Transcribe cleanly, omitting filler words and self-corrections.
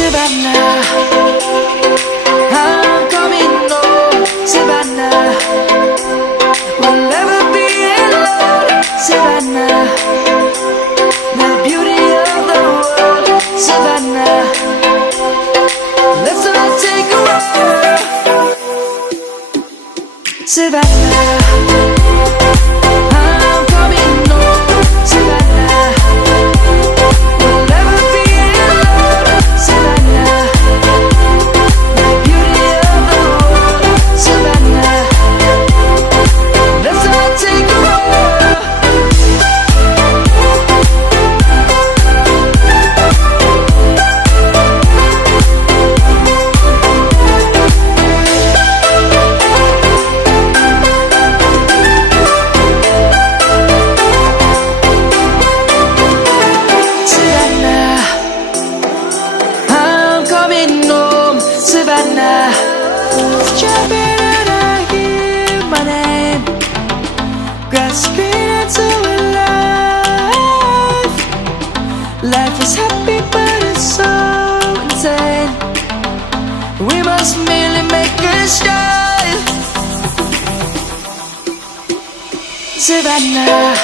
Savannah, I'm coming home. Savannah, we'll never be alone. Savannah, the beauty of the world. Savannah, let's all take a walk. Savannah, I'm coming home. Savannah, we'll never be alone. Savannah, the beauty of the world. Savannah, let's all take a walk. Savannah, I'm coming home. Savannah, jumping and I hear my name, grasping into life. Life is happy but it's so insane. We must merely make a start. Savannah,